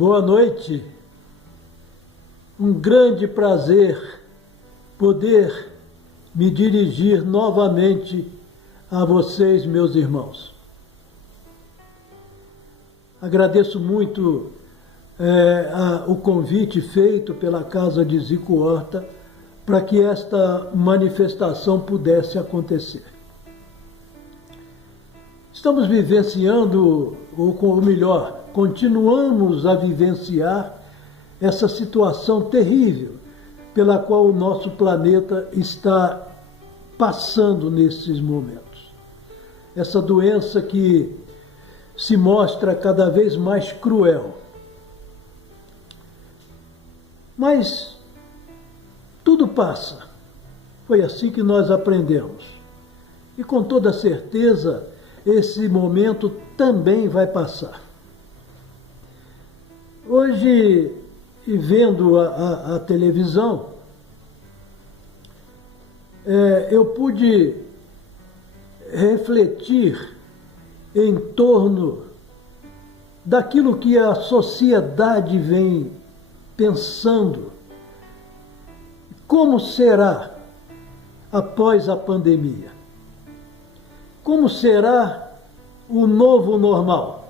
Boa noite. Um grande prazer poder me dirigir novamente a vocês, meus irmãos. Agradeço muito o convite feito pela Casa de Zico Horta para que esta manifestação pudesse acontecer. Estamos vivenciando, ou melhor, continuamos a vivenciar essa situação terrível pela qual o nosso planeta está passando nesses momentos. Essa doença que se mostra cada vez mais cruel. Mas tudo passa. Foi assim que nós aprendemos. E com toda certeza, esse momento também vai passar. Hoje, vendo a televisão, eu pude refletir em torno daquilo que a sociedade vem pensando. Como será após a pandemia? Como será o novo normal?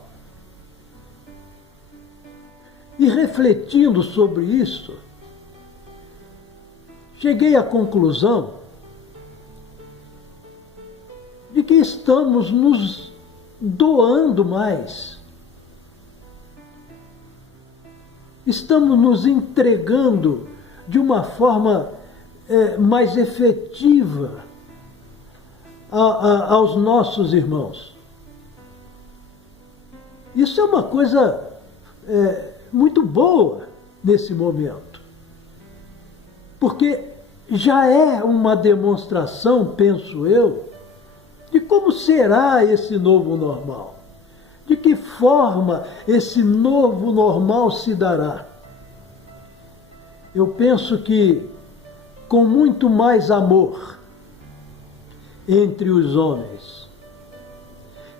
E refletindo sobre isso, cheguei à conclusão de que estamos nos doando mais. Estamos nos entregando de uma forma mais efetiva aos nossos irmãos. Isso é uma coisa muito boa nesse momento, porque já é uma demonstração, penso eu, de como será esse novo normal, de que forma esse novo normal se dará. Eu penso que com muito mais amor entre os homens,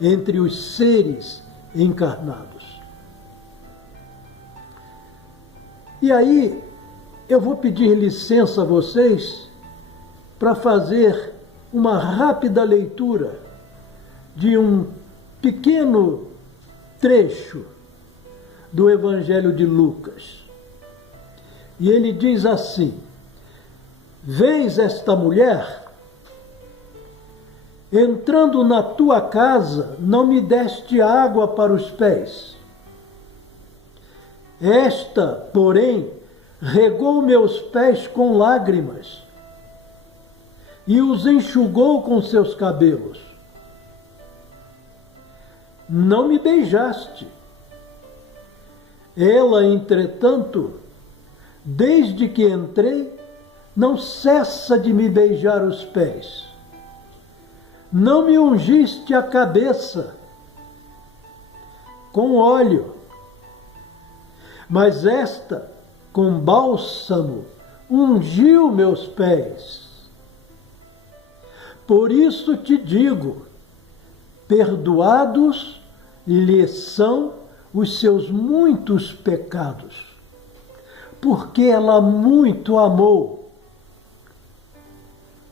entre os seres encarnados. E aí, eu vou pedir licença a vocês para fazer uma rápida leitura de um pequeno trecho do Evangelho de Lucas. E ele diz assim: vês esta mulher? Entrando na tua casa, não me deste água para os pés. Esta, porém, regou meus pés com lágrimas e os enxugou com seus cabelos. Não me beijaste. Ela, entretanto, desde que entrei, não cessa de me beijar os pés. Não me ungiste a cabeça com óleo, mas esta, com bálsamo, ungiu meus pés. Por isso te digo, perdoados lhe são os seus muitos pecados, porque ela muito amou.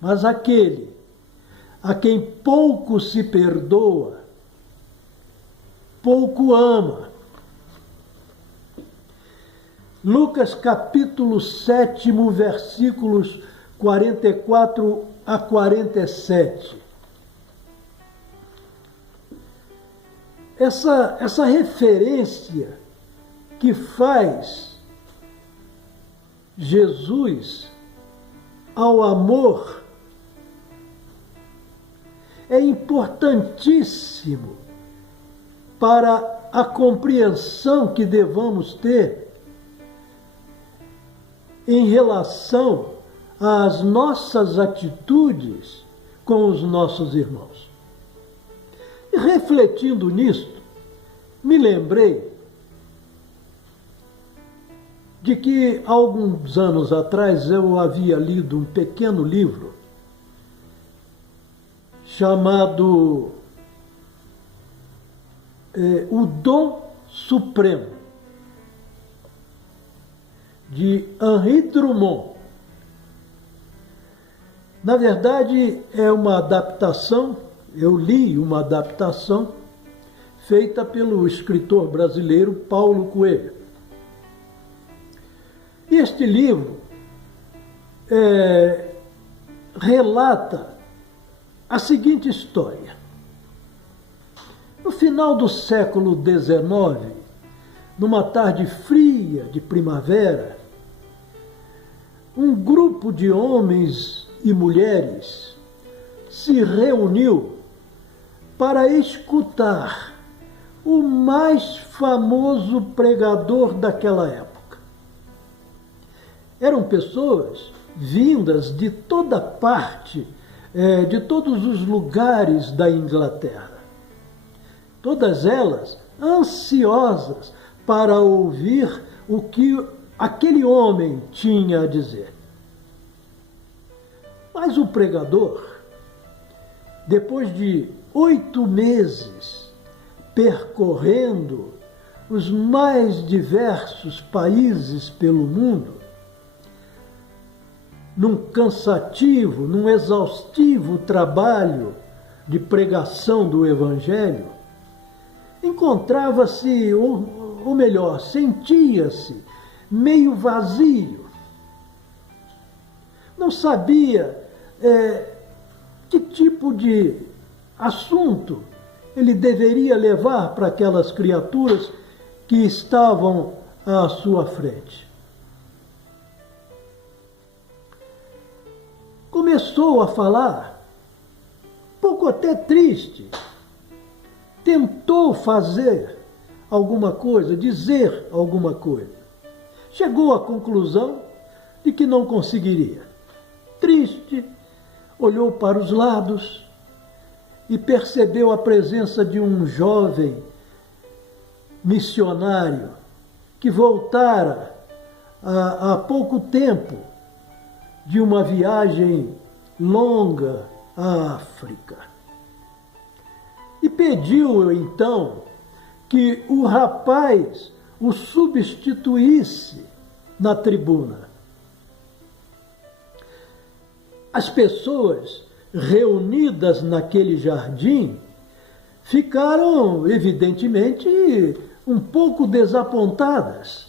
Mas aquele a quem pouco se perdoa, pouco ama. Lucas capítulo 7, versículos 44 a 47. Essa referência que faz Jesus ao amor é importantíssimo para a compreensão que devamos ter em relação às nossas atitudes com os nossos irmãos. E refletindo nisto, me lembrei de que alguns anos atrás eu havia lido um pequeno livro chamado O Dom Supremo. de Henri Drummond. Na verdade, é uma adaptação, eu li uma adaptação feita pelo escritor brasileiro Paulo Coelho. Este livro relata a seguinte história. No final do século XIX, numa tarde fria de primavera, um grupo de homens e mulheres se reuniu para escutar o mais famoso pregador daquela época. Eram pessoas vindas de toda parte, de todos os lugares da Inglaterra. Todas elas ansiosas para ouvir o que aquele homem tinha a dizer. Mas o pregador, depois de 8 meses percorrendo os mais diversos países pelo mundo, num cansativo, num exaustivo trabalho de pregação do Evangelho, encontrava-se, ou melhor, sentia-se meio vazio. Não sabia que tipo de assunto ele deveria levar para aquelas criaturas que estavam à sua frente. Começou a falar, pouco até triste, tentou fazer alguma coisa, dizer alguma coisa. Chegou à conclusão de que não conseguiria. Triste, olhou para os lados e percebeu a presença de um jovem missionário que voltara há pouco tempo de uma viagem longa à África. E pediu, então, que o rapaz o substituísse na tribuna. As pessoas reunidas naquele jardim ficaram, evidentemente, um pouco desapontadas.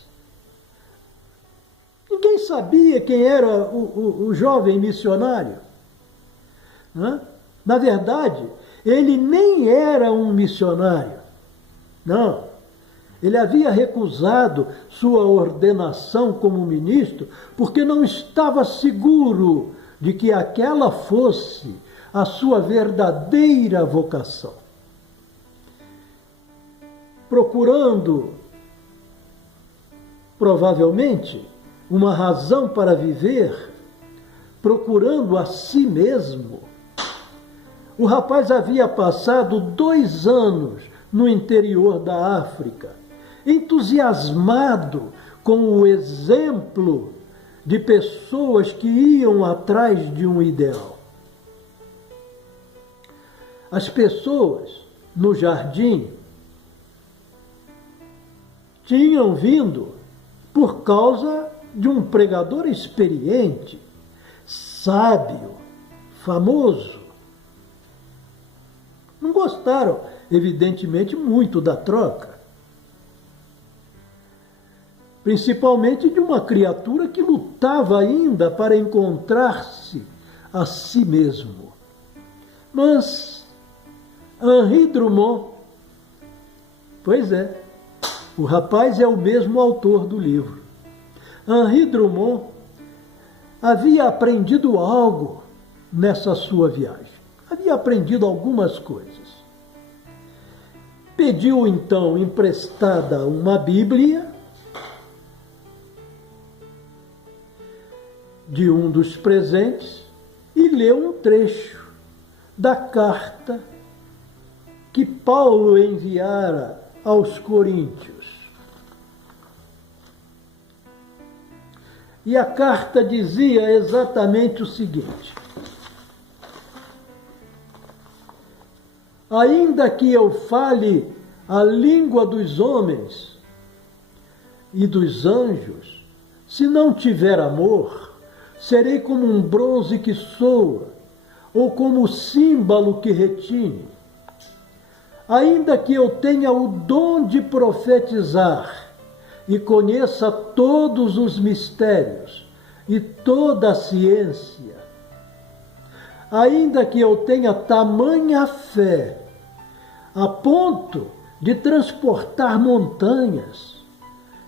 Ninguém sabia quem era o jovem missionário. Na verdade, ele nem era um missionário. Não. Ele havia recusado sua ordenação como ministro porque não estava seguro de que aquela fosse a sua verdadeira vocação. Procurando, provavelmente, uma razão para viver, procurando a si mesmo, o rapaz havia passado 2 anos no interior da África, entusiasmado com o exemplo de pessoas que iam atrás de um ideal. As pessoas no jardim tinham vindo por causa de um pregador experiente, sábio, famoso. Não gostaram, evidentemente, muito da troca. Principalmente de uma criatura que lutava ainda para encontrar-se a si mesmo. Mas Henri Drummond, pois é, o rapaz é o mesmo autor do livro. Henri Drummond havia aprendido algo nessa sua viagem. Havia aprendido algumas coisas. Pediu então emprestada uma Bíblia de um dos presentes e leu um trecho da carta que Paulo enviara aos Coríntios. E a carta dizia exatamente o seguinte: ainda que eu fale a língua dos homens e dos anjos, Se não tiver amor, serei como um bronze que soa, ou como símbolo que retine. Ainda que eu tenha o dom de profetizar e conheça todos os mistérios e toda a ciência, ainda que eu tenha tamanha fé, a ponto de transportar montanhas,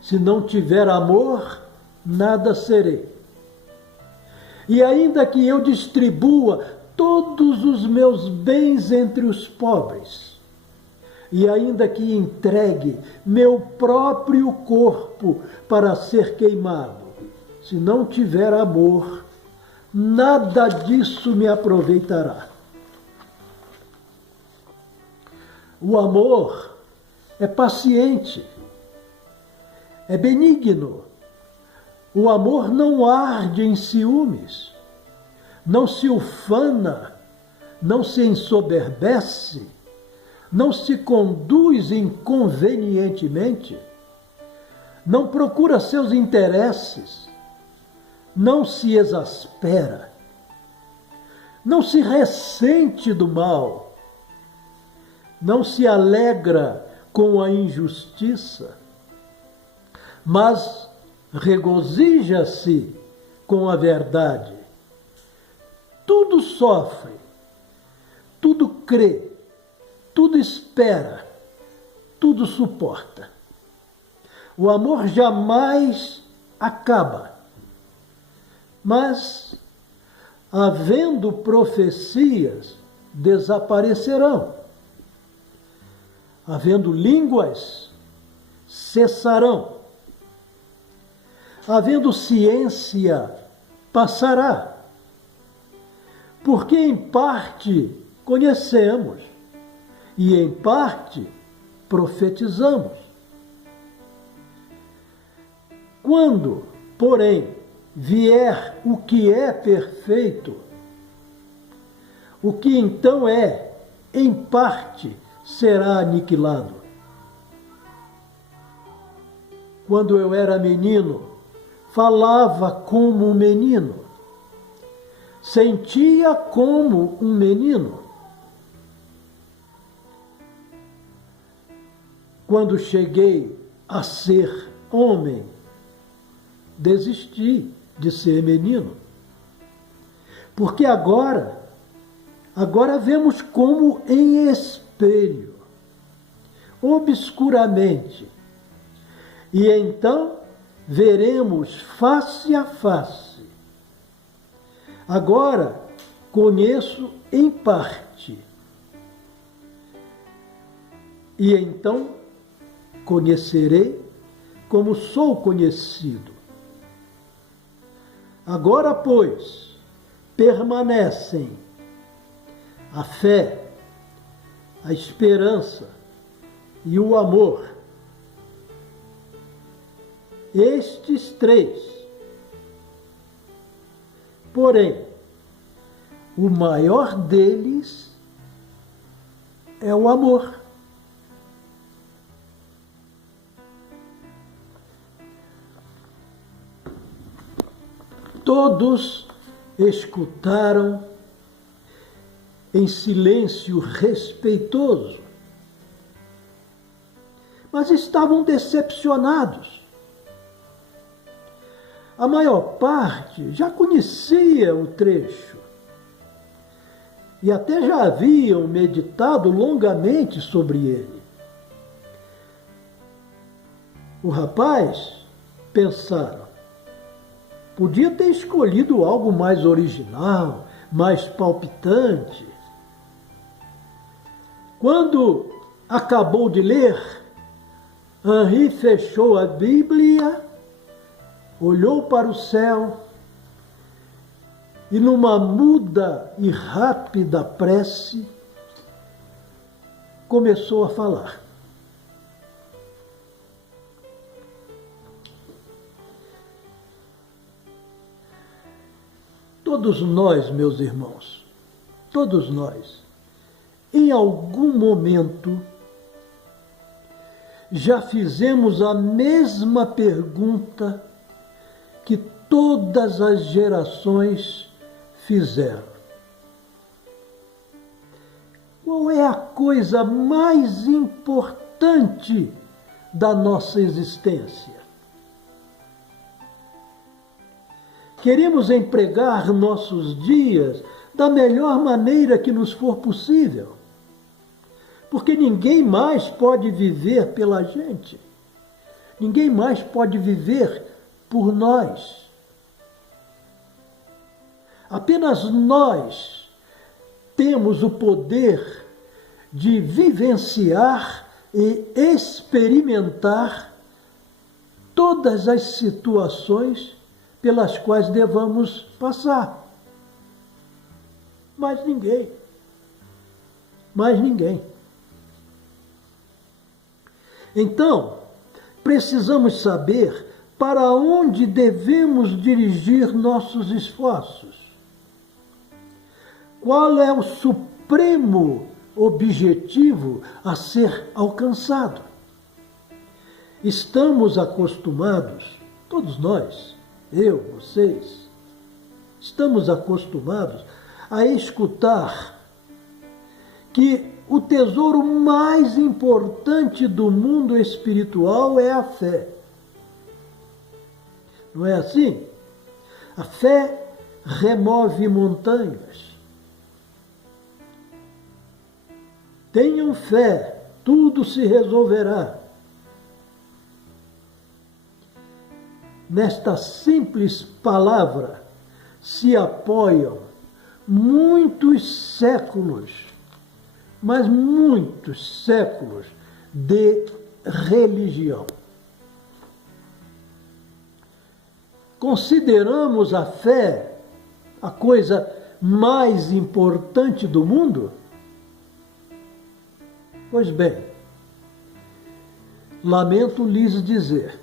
se não tiver amor, nada serei. E ainda que eu distribua todos os meus bens entre os pobres, e ainda que entregue meu próprio corpo para ser queimado, se não tiver amor, nada disso me aproveitará. O amor é paciente, é benigno. O amor não arde em ciúmes, não se ufana, não se ensoberbece, não se conduz inconvenientemente, não procura seus interesses, não se exaspera, não se ressente do mal, não se alegra com a injustiça, mas regozija-se com a verdade. Tudo sofre, tudo crê, tudo espera, tudo suporta. O amor jamais acaba, mas, havendo profecias, desaparecerão. Havendo línguas, cessarão. Havendo ciência, passará. Porque em parte conhecemos e em parte profetizamos. Quando, porém, vier o que é perfeito, o que então é, em parte, será aniquilado. Quando eu era menino, falava como um menino, sentia como um menino. Quando cheguei a ser homem, desisti de ser menino. Porque agora vemos como em espelho, obscuramente. E então veremos face a face. Agora conheço em parte. E então conhecerei como sou conhecido. Agora, pois, permanecem a fé, a esperança e o amor. Estes três. Porém, o maior deles é o amor. Todos escutaram em silêncio respeitoso, mas estavam decepcionados. A maior parte já conhecia o trecho e até já haviam meditado longamente sobre ele. O rapaz, pensaram, podia ter escolhido algo mais original, mais palpitante. Quando acabou de ler, Henri fechou a Bíblia, olhou para o céu e, numa muda e rápida prece, começou a falar. Todos nós, meus irmãos, todos nós, em algum momento, já fizemos a mesma pergunta que todas as gerações fizeram. Qual é a coisa mais importante da nossa existência? Queremos empregar nossos dias da melhor maneira que nos for possível, porque ninguém mais pode viver pela gente, ninguém mais pode viver por nós. Apenas nós temos o poder de vivenciar e experimentar todas as situações pelas quais devamos passar. Mais ninguém. Mais ninguém. Então, precisamos saber para onde devemos dirigir nossos esforços. Qual é o supremo objetivo a ser alcançado? Estamos acostumados, todos nós, eu, vocês, estamos acostumados a escutar que o tesouro mais importante do mundo espiritual é a fé. Não é assim? A fé remove montanhas. Tenham fé, tudo se resolverá. Nesta simples palavra se apoiam muitos séculos, mas muitos séculos de religião. Consideramos a fé a coisa mais importante do mundo? Pois bem, lamento lhes dizer,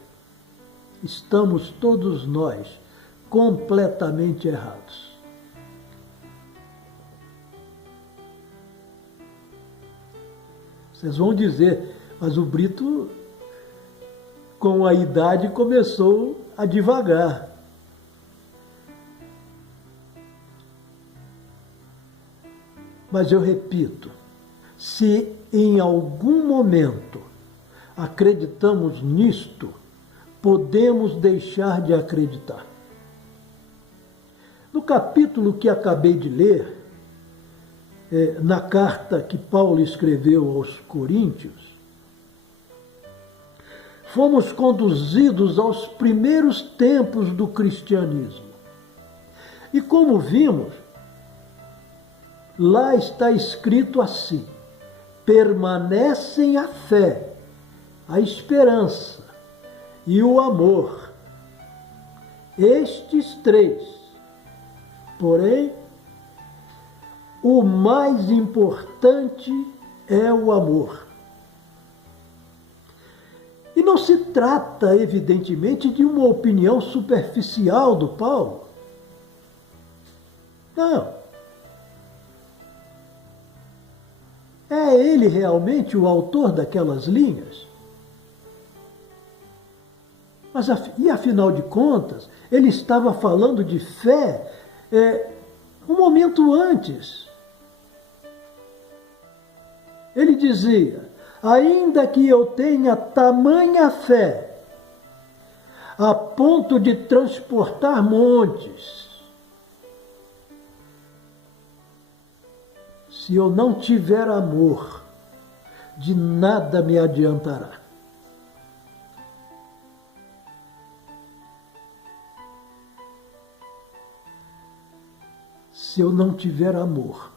estamos todos nós completamente errados. Vocês vão dizer, mas o Brito, com a idade, começou a divagar. Mas eu repito, se em algum momento acreditamos nisto, podemos deixar de acreditar. No capítulo que acabei de ler, na carta que Paulo escreveu aos Coríntios, fomos conduzidos aos primeiros tempos do cristianismo. E como vimos, lá está escrito assim: permanecem a fé, a esperança e o amor. Estes três. Porém, o mais importante é o amor. E não se trata, evidentemente, de uma opinião superficial do Paulo. Não. É ele realmente o autor daquelas linhas? Mas, e afinal de contas, ele estava falando de fé um momento antes. Ele dizia: ainda que eu tenha tamanha fé, a ponto de transportar montes, se eu não tiver amor, de nada me adiantará. Se eu não tiver amor,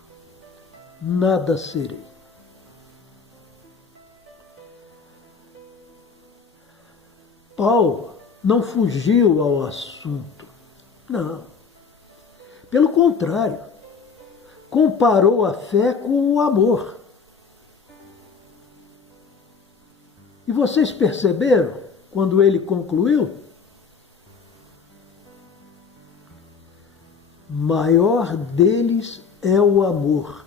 nada serei. Paulo não fugiu ao assunto. Não. Pelo contrário, comparou a fé com o amor. E vocês perceberam, quando ele concluiu? Maior deles é o amor.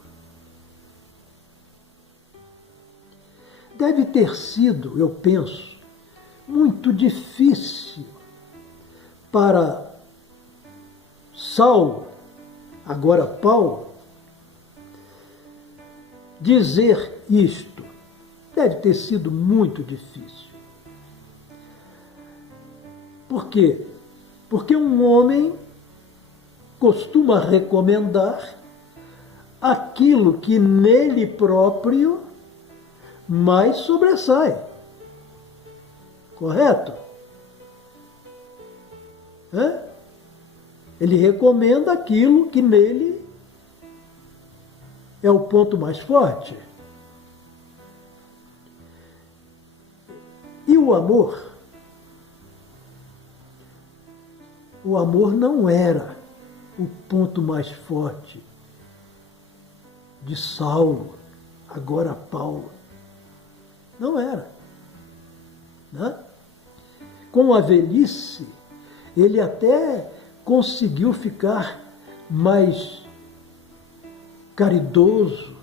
Deve ter sido, eu penso, muito difícil para Saulo, agora Paulo, dizer isto deve ter sido muito difícil. Por quê? Porque um homem costuma recomendar aquilo que nele próprio mais sobressai. Correto? Ele recomenda aquilo que nele é o ponto mais forte. E o amor? O amor não era o ponto mais forte de Saulo, agora Paulo. Não era. Né? Com a velhice, ele até conseguiu ficar mais caridoso,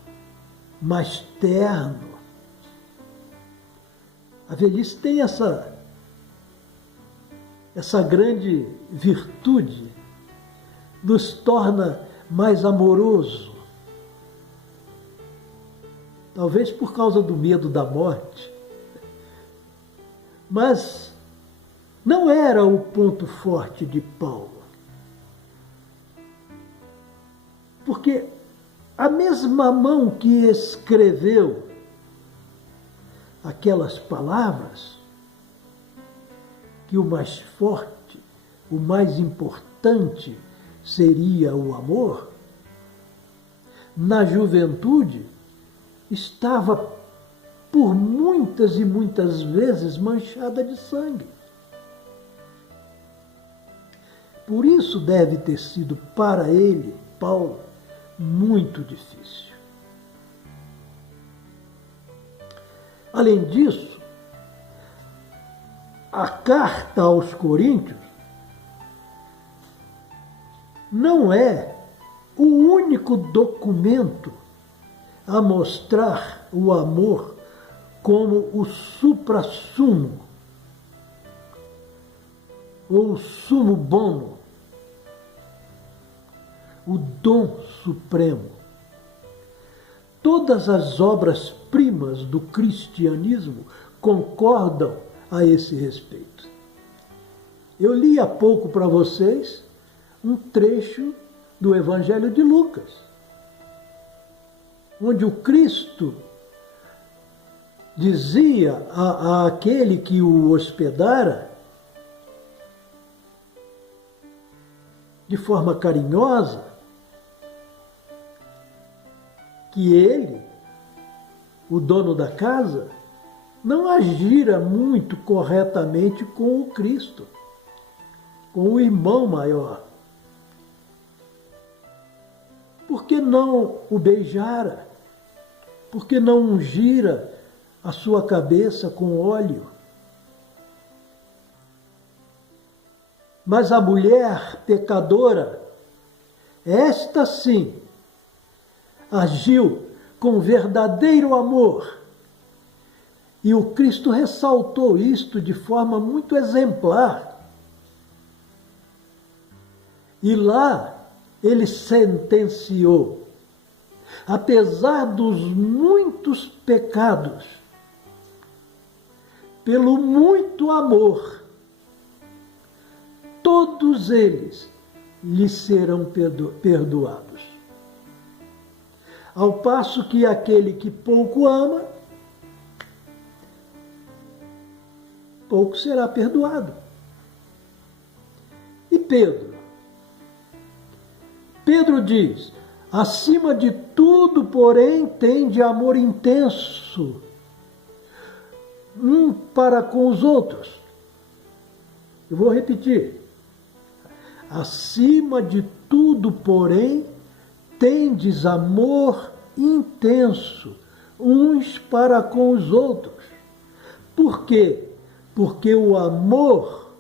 mais terno. A velhice tem essa grande virtude, nos torna mais amoroso. Talvez por causa do medo da morte. Mas não era o ponto forte de Paulo. Porque a mesma mão que escreveu aquelas palavras, que o mais forte, o mais importante seria o amor, na juventude estava por muitas e muitas vezes manchada de sangue. Por isso deve ter sido para ele, Paulo, muito difícil. Além disso, a carta aos Coríntios não é o único documento a mostrar o amor como o suprassumo, ou o sumo bono, o dom supremo. Todas as obras-primas do cristianismo concordam a esse respeito. Eu li há pouco para vocês um trecho do Evangelho de Lucas, onde o Cristo dizia àquele que o hospedara, de forma carinhosa, que ele, o dono da casa, não agira muito corretamente com o Cristo, com o irmão maior. Por que não o beijara? Por que não ungira a sua cabeça com óleo? Mas a mulher pecadora, esta sim, agiu com verdadeiro amor. E o Cristo ressaltou isto de forma muito exemplar. E lá ele sentenciou: apesar dos muitos pecados, pelo muito amor, todos eles lhe serão perdoados. Ao passo que aquele que pouco ama, pouco será perdoado. E Pedro? Pedro diz: acima de tudo, porém, tende amor intenso um para com os outros. Eu vou repetir. Acima de tudo, porém, tendes amor intenso uns para com os outros. Por quê? Porque o amor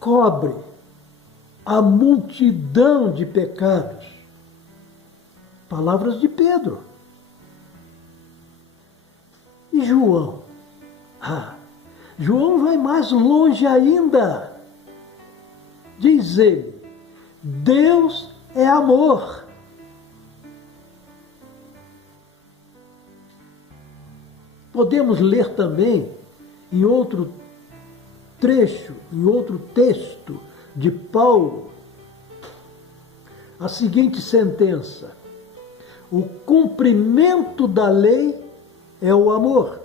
cobre a multidão de pecados. Palavras de Pedro. E João? João vai mais longe ainda. Diz ele: Deus é amor. Podemos ler também em outro trecho, em outro texto de Paulo, a seguinte sentença: o cumprimento da lei é o amor.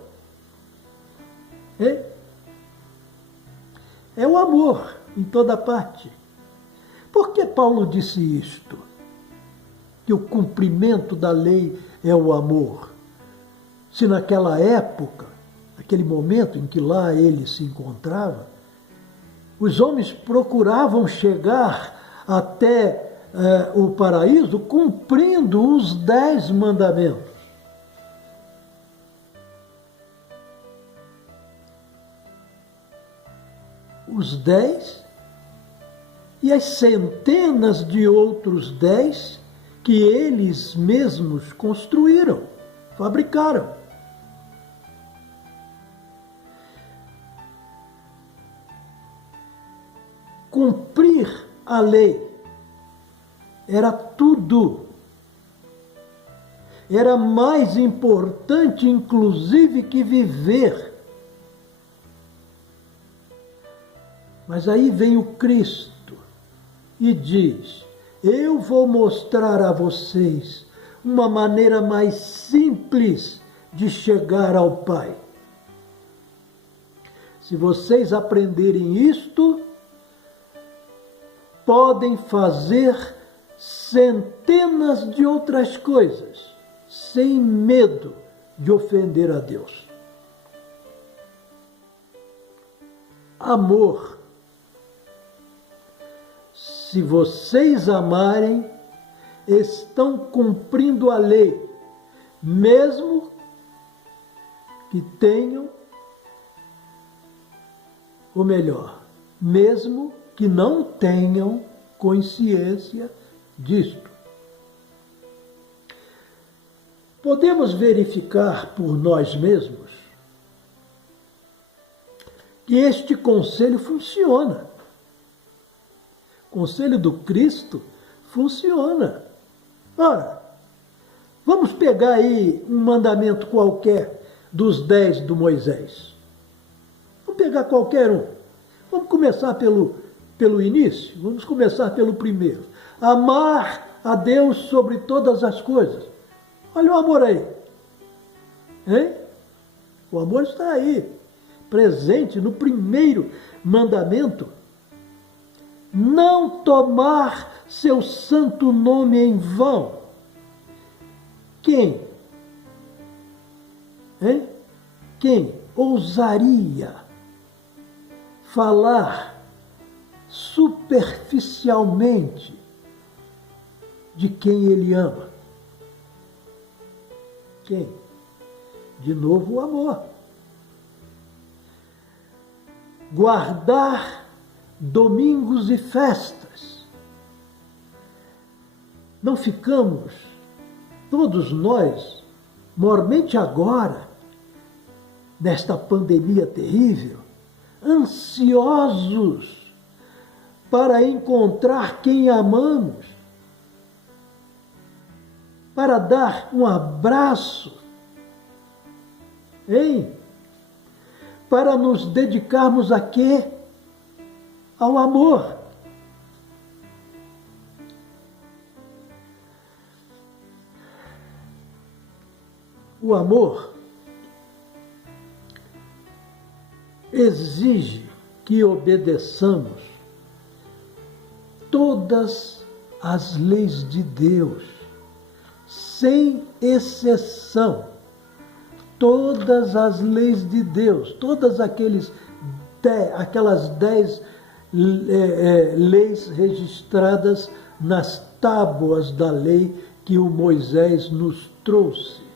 É o amor em toda parte. Por que Paulo disse isto? Que o cumprimento da lei é o amor. Se naquela época, naquele momento em que lá ele se encontrava, os homens procuravam chegar até o paraíso cumprindo os 10 mandamentos. Os 10 e as centenas de outros 10 que eles mesmos construíram, fabricaram. Cumprir a lei era tudo. Era mais importante, inclusive, que viver. Mas aí vem o Cristo e diz: eu vou mostrar a vocês uma maneira mais simples de chegar ao Pai. Se vocês aprenderem isto, podem fazer centenas de outras coisas, sem medo de ofender a Deus. Amor. Se vocês amarem, estão cumprindo a lei, mesmo que tenham, ou melhor, mesmo que não tenham consciência disto. Podemos verificar por nós mesmos que este conselho funciona. O conselho do Cristo funciona. Ora, vamos pegar aí um mandamento qualquer dos 10 do Moisés. Vamos pegar qualquer um. Vamos começar pelo início, vamos começar pelo primeiro. Amar a Deus sobre todas as coisas. Olha o amor aí. Hein? O amor está aí, presente no primeiro mandamento. Não tomar seu santo nome em vão. Quem? Hein? Quem ousaria falar superficialmente de quem ele ama? Quem? De novo, o amor. Guardar domingos e festas. Não ficamos, todos nós, mormente agora, nesta pandemia terrível, ansiosos para encontrar quem amamos, para dar um abraço, hein? Para nos dedicarmos a quê? Ao amor. O amor exige que obedeçamos todas as leis de Deus, sem exceção. Todas as leis de Deus, todas aquelas 10 leis registradas nas tábuas da lei que o Moisés nos trouxe.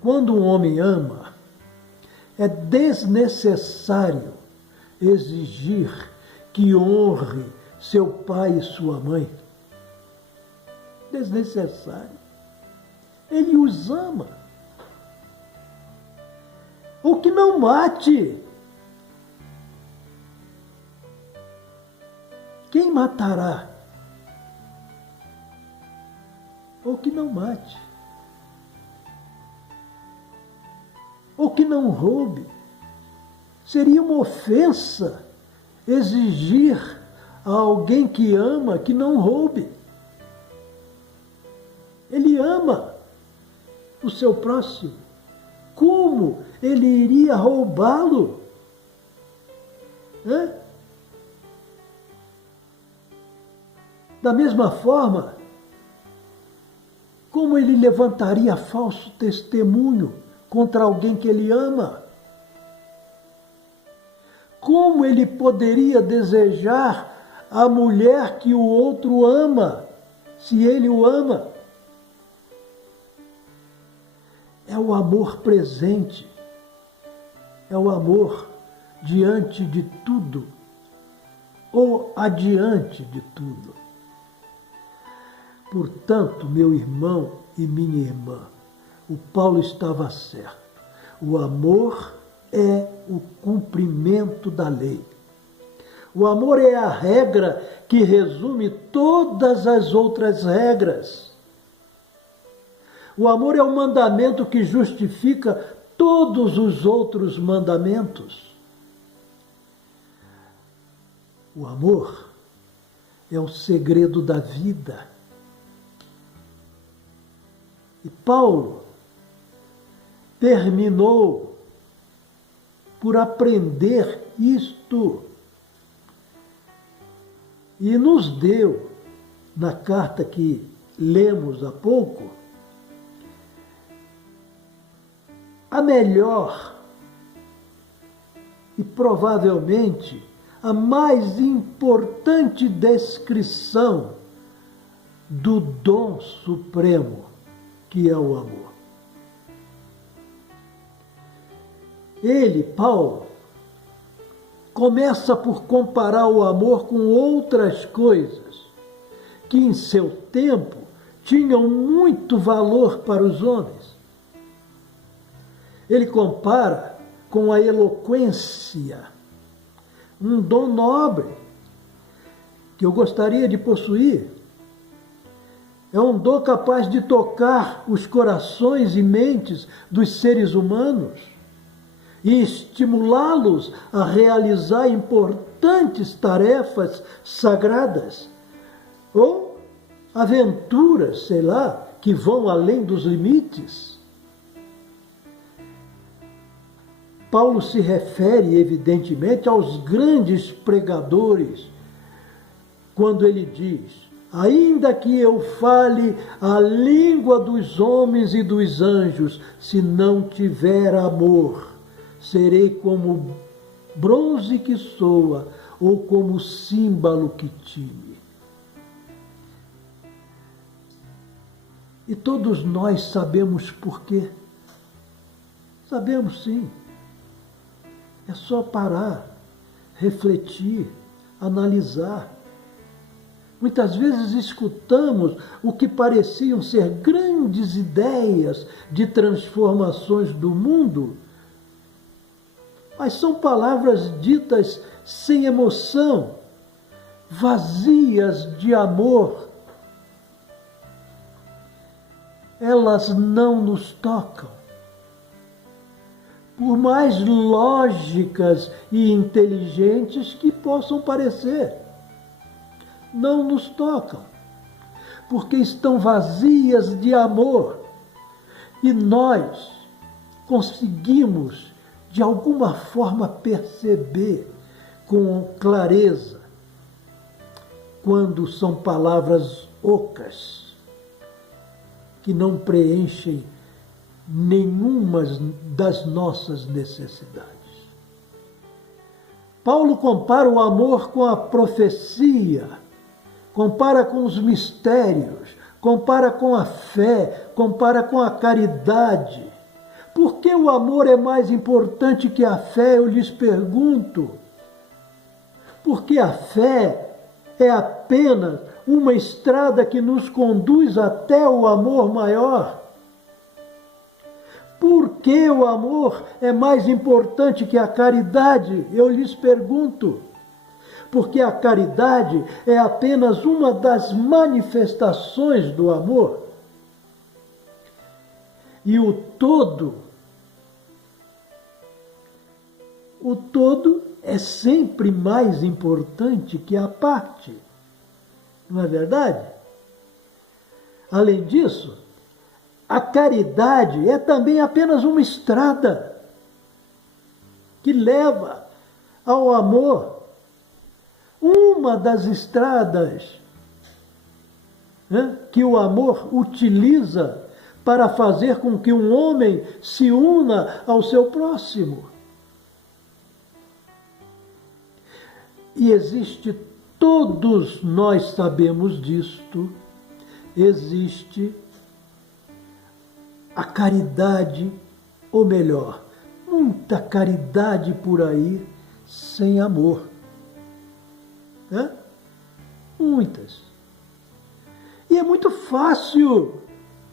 Quando um homem ama, é desnecessário exigir que honre seu pai e sua mãe. Desnecessário. Ele os ama. Ou que não mate. matará? Ou que não mate. Ou que não roube. Seria uma ofensa exigir a alguém que ama que não roube. Ele ama o seu próximo. Como ele iria roubá-lo? Da mesma forma, como ele levantaria falso testemunho contra alguém que ele ama? Como ele poderia desejar a mulher que o outro ama, se ele o ama? É o amor presente, é o amor diante de tudo, ou adiante de tudo. Portanto, meu irmão e minha irmã, o Paulo estava certo. O amor é o cumprimento da lei. O amor é a regra que resume todas as outras regras. O amor é o mandamento que justifica todos os outros mandamentos. O amor é o segredo da vida. E Paulo terminou por aprender isto e nos deu, na carta que lemos há pouco, a melhor e provavelmente a mais importante descrição do dom supremo que é o amor. Ele, Paulo, começa por comparar o amor com outras coisas que em seu tempo tinham muito valor para os homens. Ele compara com a eloquência, um dom nobre que eu gostaria de possuir. É um dom capaz de tocar os corações e mentes dos seres humanos e estimulá-los a realizar importantes tarefas sagradas ou aventuras, sei lá, que vão além dos limites. Paulo se refere, evidentemente, aos grandes pregadores, quando ele diz: ainda que eu fale a língua dos homens e dos anjos, se não tiver amor, serei como bronze que soa ou como símbolo que tine. E todos nós sabemos por quê. Sabemos sim. É só parar, refletir, analisar. Muitas vezes escutamos o que pareciam ser grandes ideias de transformações do mundo, mas são palavras ditas sem emoção, vazias de amor. Elas não nos tocam. Por mais lógicas e inteligentes que possam parecer, não nos tocam, porque estão vazias de amor. E nós conseguimos, de alguma forma, perceber com clareza quando são palavras ocas, que não preenchem nenhuma das nossas necessidades. Paulo compara o amor com a profecia, compara com os mistérios, compara com a fé, compara com a caridade. Por que o amor é mais importante que a fé, eu lhes pergunto? Porque a fé é apenas uma estrada que nos conduz até o amor maior. Por que o amor é mais importante que a caridade? Eu lhes pergunto. porque a caridade é apenas uma das manifestações do amor. E o todo é sempre mais importante que a parte. Não é verdade? Além disso, a caridade é também apenas uma estrada que leva ao amor. Uma das estradas, né, que o amor utiliza para fazer com que um homem se una ao seu próximo. E existe, todos nós sabemos disto, existe a caridade, ou melhor, muita caridade por aí sem amor. Né? Muitas. E é muito fácil,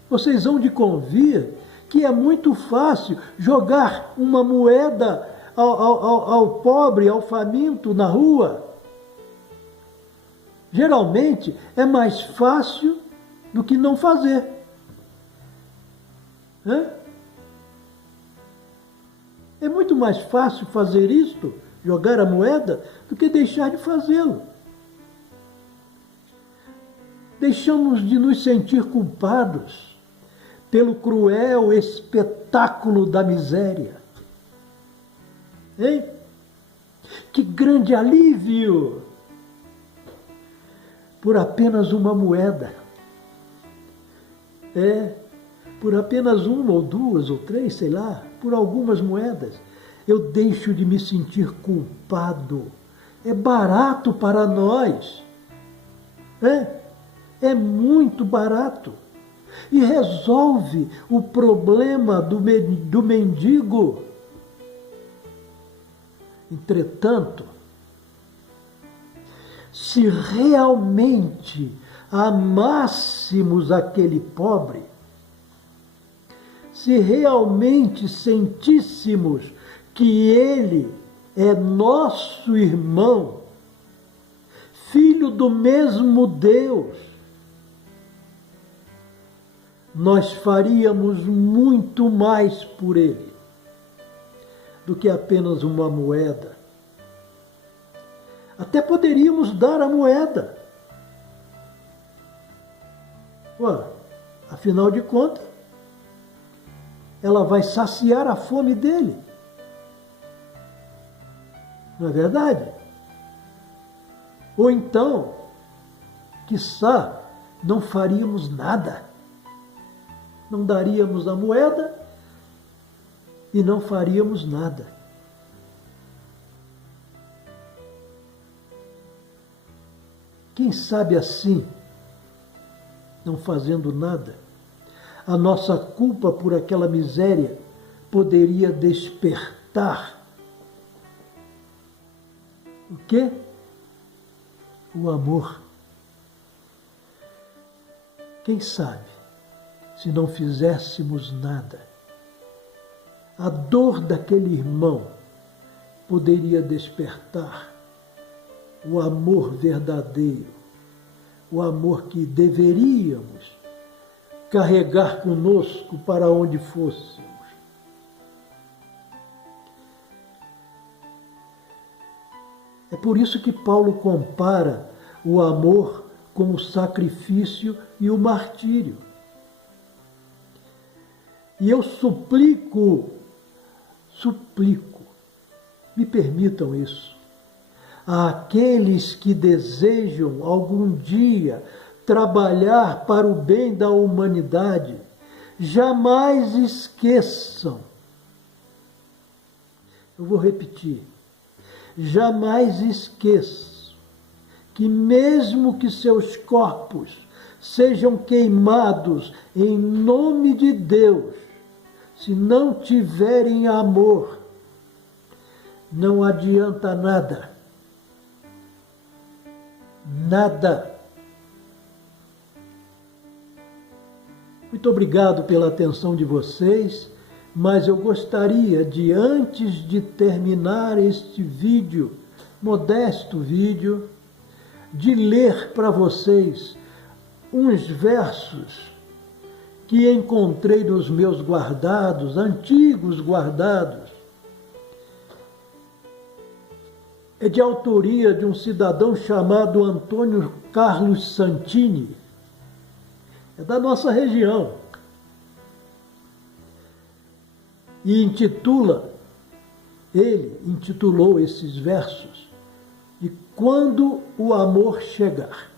vocês vão de convir, que é muito fácil jogar uma moeda ao pobre, ao faminto na rua. Geralmente é mais fácil do que não fazer. É muito mais fácil fazer isto, jogar a moeda, do que deixar de fazê-lo. Deixamos de nos sentir culpados pelo cruel espetáculo da miséria. Hein? Que grande alívio! Por apenas uma moeda. Por apenas uma ou duas ou três, sei lá, por algumas moedas, eu deixo de me sentir culpado. É barato para nós. É muito barato. E resolve o problema do mendigo. Entretanto, se realmente amássemos aquele pobre, se realmente sentíssemos que ele é nosso irmão, filho do mesmo Deus, nós faríamos muito mais por ele do que apenas uma moeda. Até poderíamos dar a moeda. Afinal de contas, ela vai saciar a fome dele. Não é verdade? Ou então, quiçá, não faríamos nada. Não daríamos a moeda e não faríamos nada. Quem sabe assim, não fazendo nada, a nossa culpa por aquela miséria poderia despertar o quê? O amor. Quem sabe, se não fizéssemos nada, a dor daquele irmão poderia despertar o amor verdadeiro, o amor que deveríamos carregar conosco para onde fôssemos. É por isso que Paulo compara o amor com o sacrifício e o martírio. E eu suplico, me permitam isso, àqueles que desejam algum dia trabalhar para o bem da humanidade, jamais esqueçam. Eu vou repetir. Jamais esqueçam que mesmo que seus corpos sejam queimados em nome de Deus, se não tiverem amor, não adianta nada. Nada. Muito obrigado pela atenção de vocês, mas eu gostaria de, antes de terminar este vídeo modesto vídeo de ler para vocês uns versos que encontrei nos meus guardados, antigos guardados. É de autoria de um cidadão chamado Antônio Carlos Santini. É da nossa região. E ele intitulou esses versos de Quando o Amor Chegar.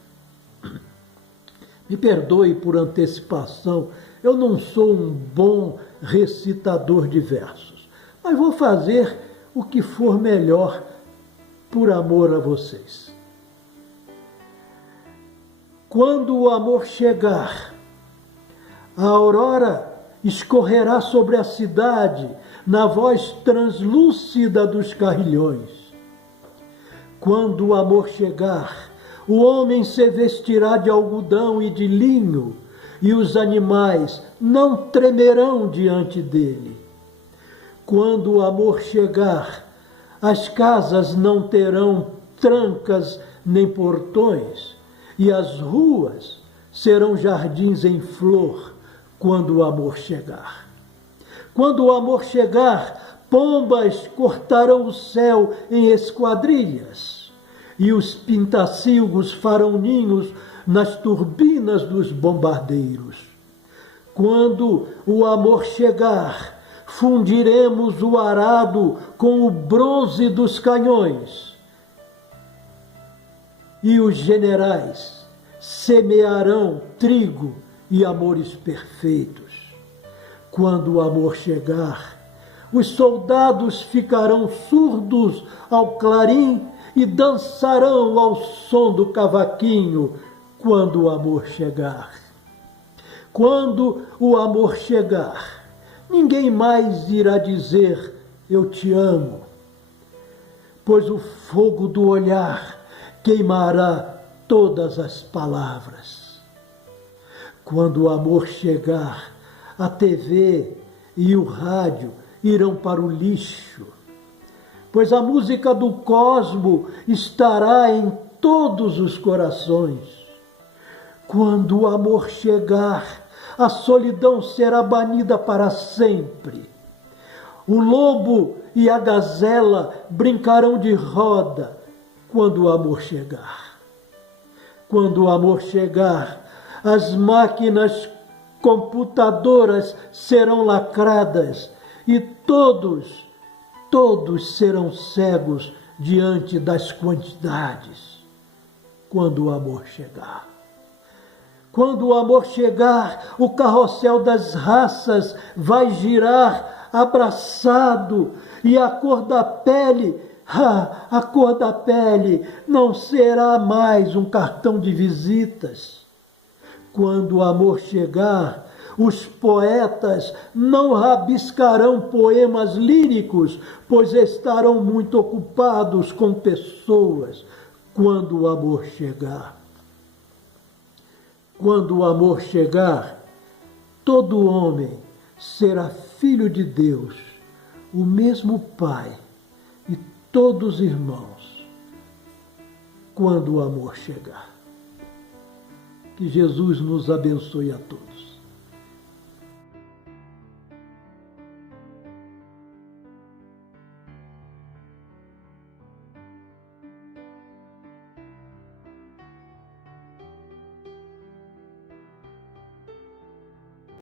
Me perdoe por antecipação, eu não sou um bom recitador de versos, mas vou fazer o que for melhor por amor a vocês. Quando o amor chegar, a aurora escorrerá sobre a cidade na voz translúcida dos carrilhões. Quando o amor chegar, o homem se vestirá de algodão e de linho, e os animais não tremerão diante dele. Quando o amor chegar, as casas não terão trancas nem portões, e as ruas serão jardins em flor quando o amor chegar. Quando o amor chegar, pombas cortarão o céu em esquadrilhas, e os pintacilgos farão ninhos nas turbinas dos bombardeiros. Quando o amor chegar, fundiremos o arado com o bronze dos canhões, e os generais semearão trigo e amores perfeitos. Quando o amor chegar, os soldados ficarão surdos ao clarim e dançarão ao som do cavaquinho quando o amor chegar. Quando o amor chegar, ninguém mais irá dizer eu te amo, pois o fogo do olhar queimará todas as palavras. Quando o amor chegar, a TV e o rádio irão para o lixo, pois a música do cosmo estará em todos os corações. Quando o amor chegar, a solidão será banida para sempre. O lobo e a gazela brincarão de roda quando o amor chegar. Quando o amor chegar, as máquinas computadoras serão lacradas e todos serão cegos diante das quantidades, quando o amor chegar. Quando o amor chegar, o carrossel das raças vai girar abraçado e a cor da pele não será mais um cartão de visitas. Quando o amor chegar, os poetas não rabiscarão poemas líricos, pois estarão muito ocupados com pessoas quando o amor chegar. Quando o amor chegar, todo homem será filho de Deus, o mesmo Pai e todos irmãos, quando o amor chegar. Que Jesus nos abençoe a todos.